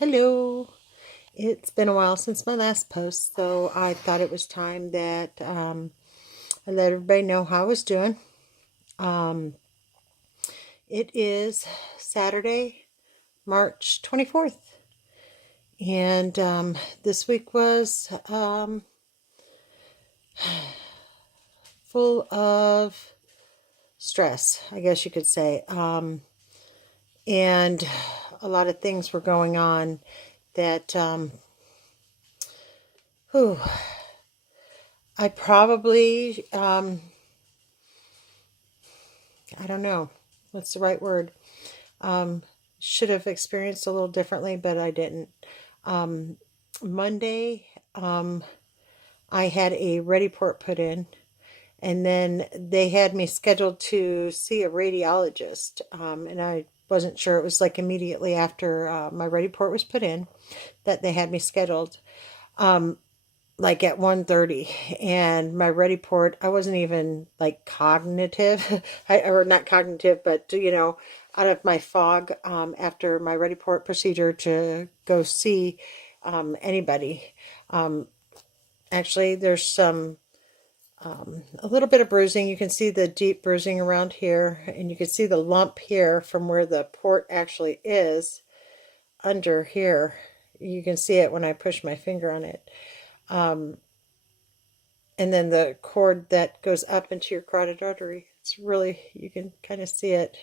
Hello. It's been a while since my last post, so I thought it was time that I let everybody know how I was doing. Um, it is Saturday, March 24th, and this week was full of stress, I guess you could say. And a lot of things were going on that whew, I probably I don't know what's the right word. Um, should have experienced a little differently, but I didn't. Um, Monday, I had a ready port put in, and then they had me scheduled to see a radiologist, and I wasn't sure. It was like immediately after my ready port was put in that they had me scheduled. Like at 1:30, and my ready port, I wasn't even like cognitive, or not cognitive, but out of my fog, after my ready port procedure to go see anybody. Actually, there's a little bit of bruising. You can see the deep bruising around here, and you can see the lump here from where the port actually is under here. You can see it when I push my finger on it. And then the cord that goes up into your carotid artery. It's really, you can kind of see it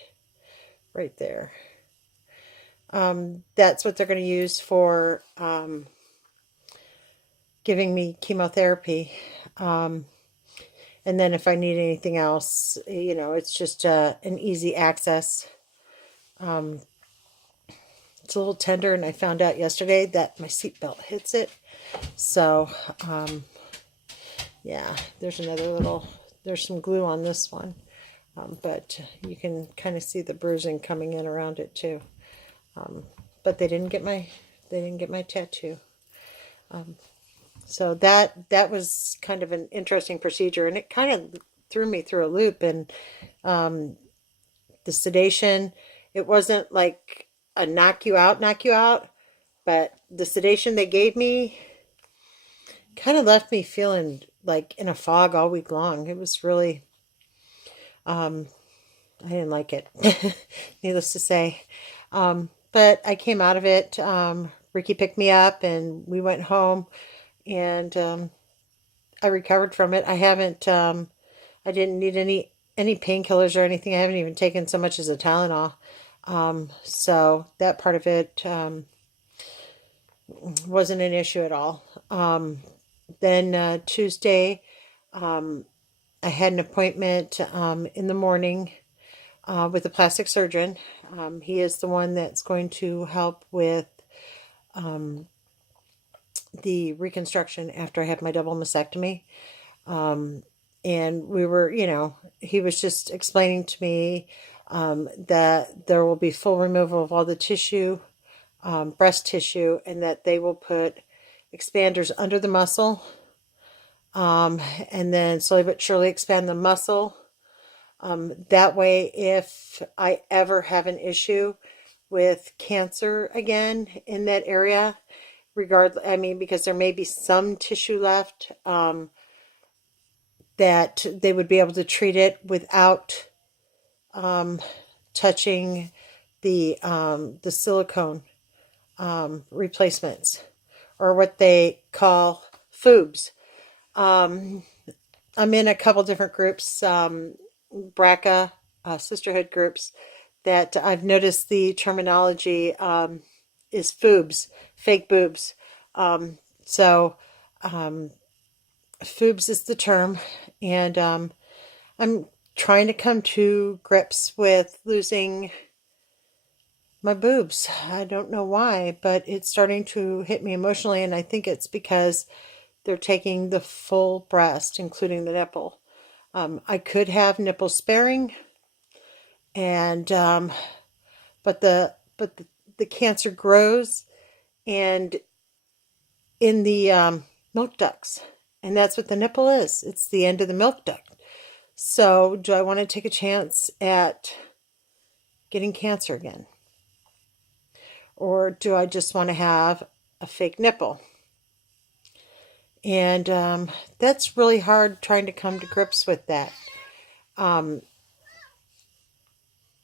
right there. That's what they're going to use for giving me chemotherapy. And then if I need anything else, it's just an easy access. It's a little tender, and I found out yesterday that my seatbelt hits it. So, yeah, there's some glue on this one. But you can kind of see the bruising coming in around it too. But they didn't get my tattoo. So that was kind of an interesting procedure, and it kind of threw me through a loop. And the sedation, it wasn't like a knock you out, but the sedation they gave me kind of left me feeling like in a fog all week long. It was really, I didn't like it, needless to say. But I came out of it. Ricky picked me up, and we went home, and I recovered from it. I didn't need any painkillers or anything. I haven't even taken so much as a Tylenol. So that part of it wasn't an issue at all. Then Tuesday, I had an appointment in the morning with a plastic surgeon. He is the one that's going to help with the reconstruction after I have my double mastectomy. And we were, he was just explaining to me that there will be full removal of all the tissue, breast tissue, and that they will put expanders under the muscle, and then slowly but surely expand the muscle. That way, if I ever have an issue with cancer again in that area, because there may be some tissue left, that they would be able to treat it without touching the silicone replacements, or what they call FUBs. I'm in a couple different groups, BRCA, sisterhood groups, that I've noticed the terminology is FUBs, fake boobs. So FUBs is the term, and I'm trying to come to grips with losing my boobs. I don't know why, but it's starting to hit me emotionally, and I think it's because they're taking the full breast, including the nipple. I could have nipple sparing, and but the cancer grows and in the milk ducts, and that's what the nipple is. It's the end of the milk duct. So, do I want to take a chance at getting cancer again? or do I just want to have a fake nipple? And that's really hard trying to come to grips with that.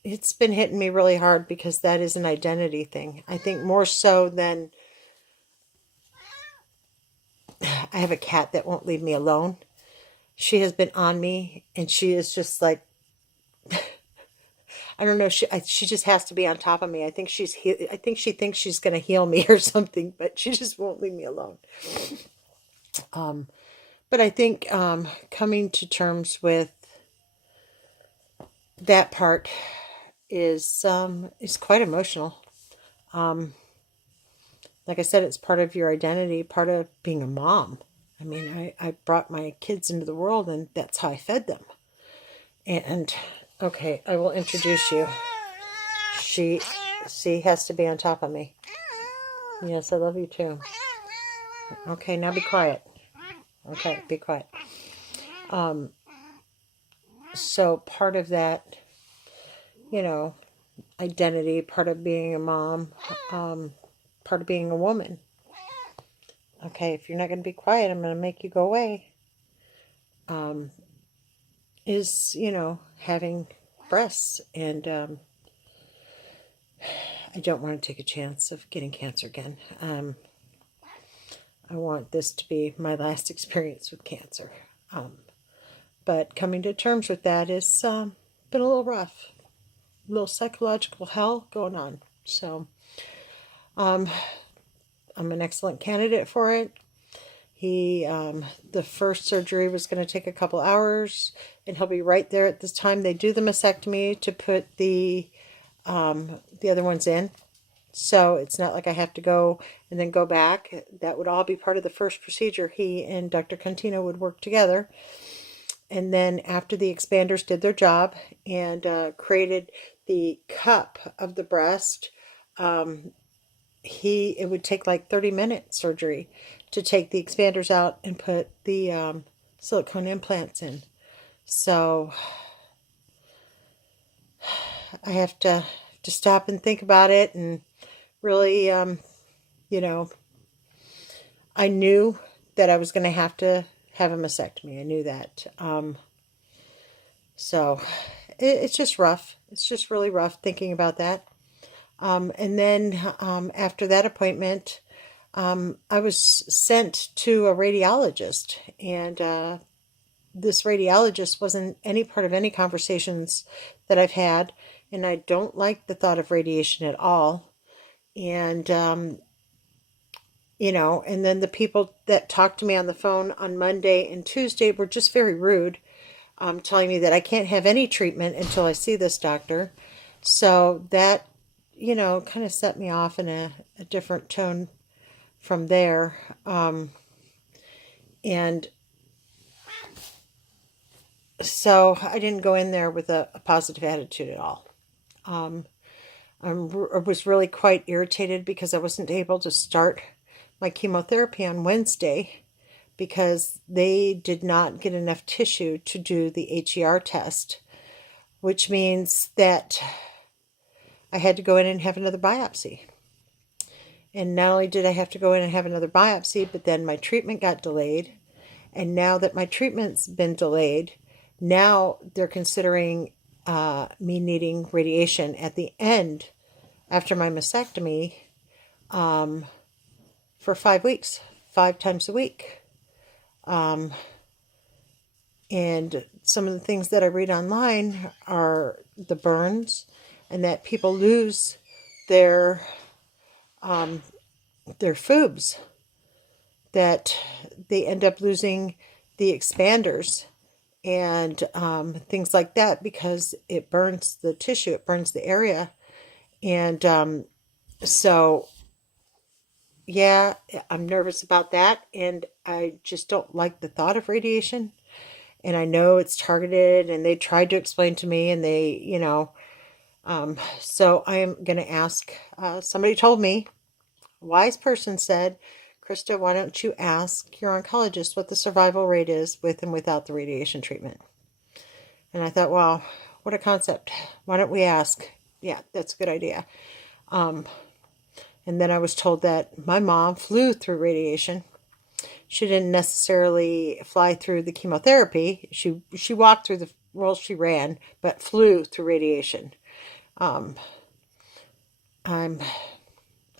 It's been hitting me really hard because that is an identity thing. I think more so than I have a cat that won't leave me alone. She has been on me, and she is just like, I don't know. She just has to be on top of me. I think I think she thinks she's going to heal me or something, but she just won't leave me alone. But I think coming to terms with that part is quite emotional. Like I said, it's part of your identity, part of being a mom. I mean, I brought my kids into the world, and that's how I fed them. And okay, I will introduce you. She has to be on top of me. Yes, I love you too. Okay, now be quiet. Okay, be quiet. So part of that, identity, part of being a mom, part of being a woman. Okay, if you're not going to be quiet, I'm going to make you go away. Is, having breasts. And I don't want to take a chance of getting cancer again. I want this to be my last experience with cancer. But coming to terms with that has been a little rough. A little psychological hell going on. So I'm an excellent candidate for it. The first surgery was going to take a couple hours, and he'll be right there at this time they do the mastectomy to put the other ones in. So it's not like I have to go and then go back. That would all be part of the first procedure. He and Dr. Contino would work together. And then after the expanders did their job and created the cup of the breast, it would take like 30-minute surgery to take the expanders out and put the silicone implants in. So I have to stop and think about it, and really, I knew that I was going to have a mastectomy. I knew that. So it's just rough. It's just really rough thinking about that. And then after that appointment, I was sent to a radiologist, and this radiologist wasn't any part of any conversations that I've had, and I don't like the thought of radiation at all. And, and then the people that talked to me on the phone on Monday and Tuesday were just very rude, telling me that I can't have any treatment until I see this doctor. So that, kind of set me off in a different tone from there. And so I didn't go in there with a positive attitude at all. I was really quite irritated because I wasn't able to start my chemotherapy on Wednesday because they did not get enough tissue to do the HER test, which means that I had to go in and have another biopsy. And not only did I have to go in and have another biopsy, but then my treatment got delayed. And now that my treatment's been delayed, now they're considering me needing radiation at the end after my mastectomy for 5 weeks, 5 times a week. And some of the things that I read online are the burns, and that people lose their FUBs, that they end up losing the expanders and things like that because it burns the tissue, it burns the area. And so, yeah, I'm nervous about that, and I just don't like the thought of radiation. And I know it's targeted, and they tried to explain to me, and they, so I am going to ask, somebody told me, a wise person said, Krista, why don't you ask your oncologist what the survival rate is with and without the radiation treatment? And I thought, wow, what a concept. Why don't we ask? Yeah, that's a good idea. And then I was told that my mom flew through radiation. She didn't necessarily fly through the chemotherapy. She walked through she ran, but flew through radiation. Um, I'm,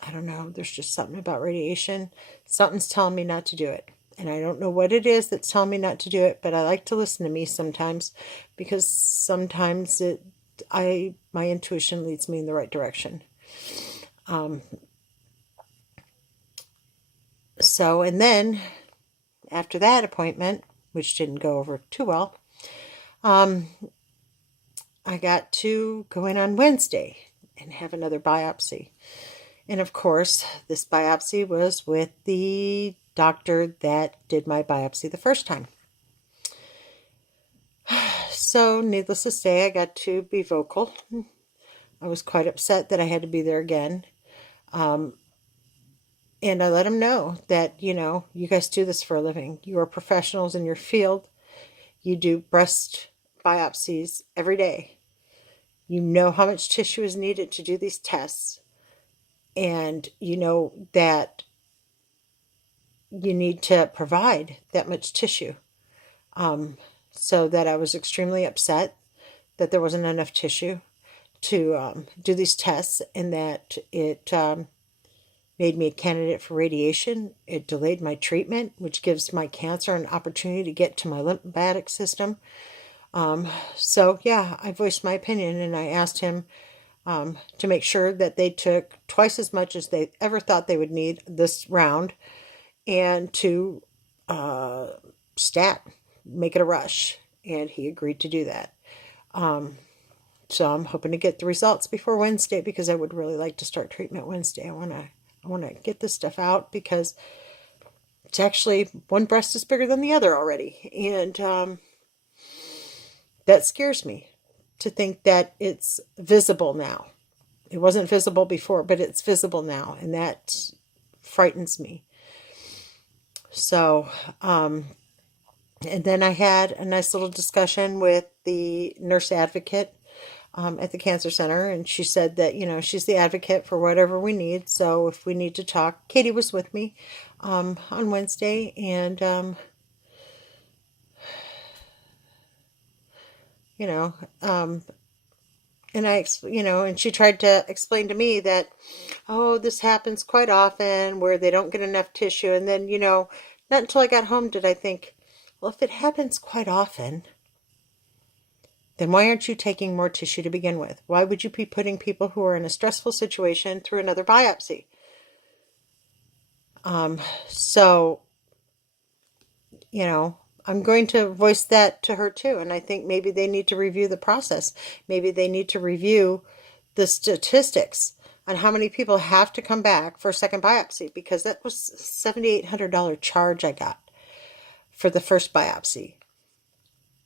I don't know. There's just something about radiation. Something's telling me not to do it. And I don't know what it is that's telling me not to do it, but I like to listen to me sometimes, because sometimes my intuition leads me in the right direction. And then after that appointment, which didn't go over too well, I got to go in on Wednesday and have another biopsy. And of course, this biopsy was with the doctor that did my biopsy the first time. So, needless to say, I got to be vocal. I was quite upset that I had to be there again. And I let him know that, you guys do this for a living. You are professionals in your field. You do breast biopsies every day. You know how much tissue is needed to do these tests. And you know that you need to provide that much tissue. So that I was extremely upset that there wasn't enough tissue to do these tests, and that it made me a candidate for radiation. It delayed my treatment, which gives my cancer an opportunity to get to my lymphatic system. So yeah, I voiced my opinion, and I asked him to make sure that they took twice as much as they ever thought they would need this round, and to make it a rush. And he agreed to do that. So I'm hoping to get the results before Wednesday, because I would really like to start treatment Wednesday. I want to get this stuff out, because it's actually, one breast is bigger than the other already. And that scares me, to think that it's visible now. It wasn't visible before, but it's visible now. And that frightens me. So, and then I had a nice little discussion with the nurse advocate at the cancer center. And she said that, she's the advocate for whatever we need. So if we need to talk, Katie was with me on Wednesday. And, and and she tried to explain to me that, oh, this happens quite often where they don't get enough tissue. And then, not until I got home did I think, well, if it happens quite often, then why aren't you taking more tissue to begin with? Why would you be putting people who are in a stressful situation through another biopsy? So, I'm going to voice that to her too. And I think maybe they need to review the process. Maybe they need to review the statistics on how many people have to come back for a second biopsy, because that was a $7,800 charge I got for the first biopsy.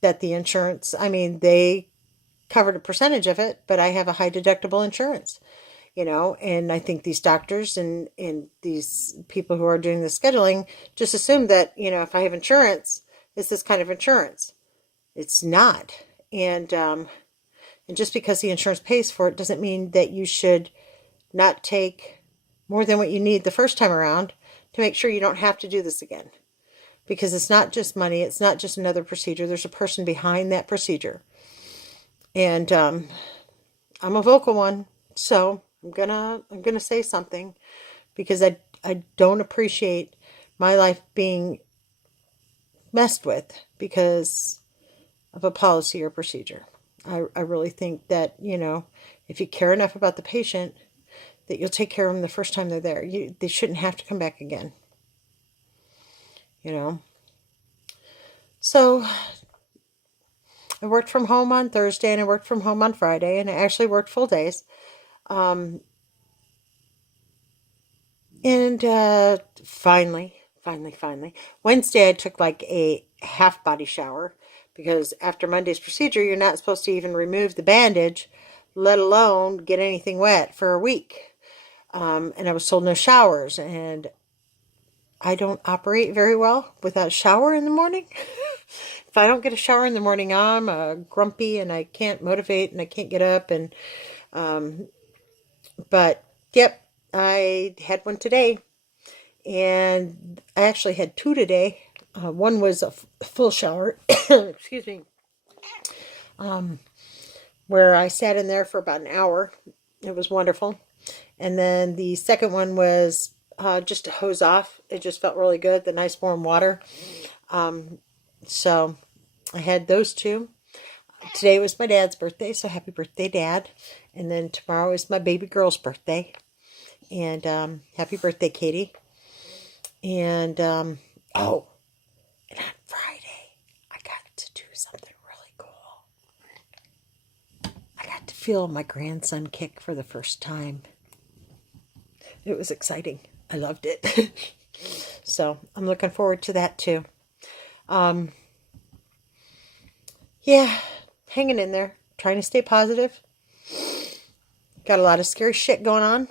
That the insurance, they covered a percentage of it, but I have a high deductible insurance, and I think these doctors and these people who are doing the scheduling just assume that, if I have insurance, it's this kind of insurance. It's not. And just because the insurance pays for it doesn't mean that you should not take more than what you need the first time around to make sure you don't have to do this again. Because it's not just money. It's not just another procedure. There's a person behind that procedure. And I'm a vocal one. So I'm gonna say something, because I don't appreciate my life being messed with because of a policy or procedure. I really think that, if you care enough about the patient, that you'll take care of them the first time they're there. They shouldn't have to come back again. So I worked from home on Thursday, and I worked from home on Friday, and I actually worked full days. And finally, Wednesday I took like a half body shower, because after Monday's procedure, you're not supposed to even remove the bandage, let alone get anything wet for a week. And I was told no showers, and I don't operate very well without a shower in the morning. If I don't get a shower in the morning, I'm grumpy, and I can't motivate, and I can't get up. And but yep, I had one today, and I actually had two today. One was a full shower, excuse me, where I sat in there for about an hour. It was wonderful. And then the second one was just to hose off. It just felt really good, the nice warm water. So I had those two. Today was my dad's birthday, so happy birthday, Dad. And then tomorrow is my baby girl's birthday. And happy birthday, Katie. And, oh, and on Friday, I got to do something really cool. I got to feel my grandson kick for the first time. It was exciting. I loved it. So I'm looking forward to that too. Yeah, hanging in there, trying to stay positive. Got a lot of scary shit going on.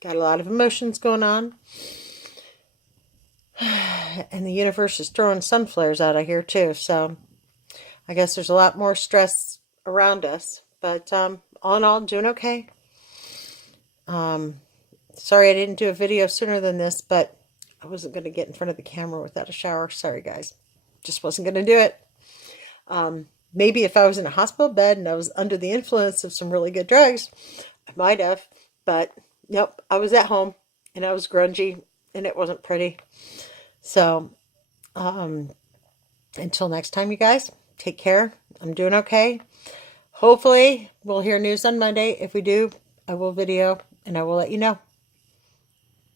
Got a lot of emotions going on. And the universe is throwing sun flares out of here too. So I guess there's a lot more stress around us. But all in all, doing okay. Sorry I didn't do a video sooner than this, but I wasn't going to get in front of the camera without a shower. Sorry, guys. Just wasn't going to do it. Maybe if I was in a hospital bed and I was under the influence of some really good drugs, I might have. But nope, I was at home and I was grungy and it wasn't pretty. So until next time, you guys, take care. I'm doing okay. Hopefully, we'll hear news on Monday. If we do, I will video and I will let you know.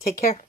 Take care.